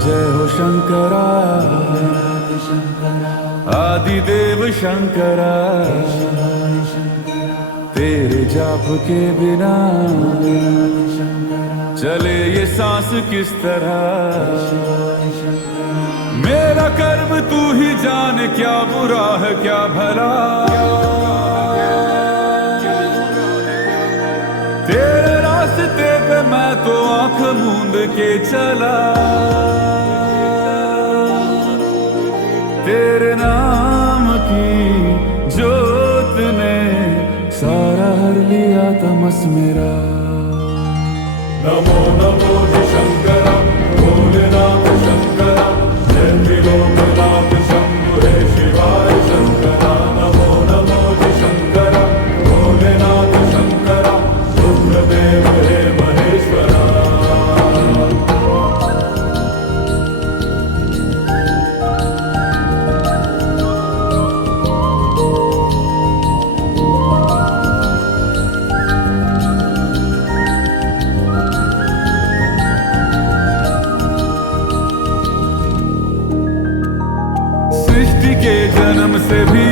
जय हो शंकरा, आदिदेव शंकरा। तेरे जाप के बिना चले ये सांस किस तरह। मेरा कर्म तू ही जाने, क्या बुरा है क्या भला। तेरे रास्ते पे मैं तो आंख मूंद के चला। तेरे नाम की जोत ने सारा हर लिया तमस मेरा। नमो नमो जी शंकरा, भोलेनाथ शंकरा, जय त्रिलोकनाथ शंभु हे शिवाय शंकरा। नमो नमो जी शंकरा, भोलेनाथ शंकरा, रुद्रदेव हे महेश्वरा। सृष्टि के जन्म से भी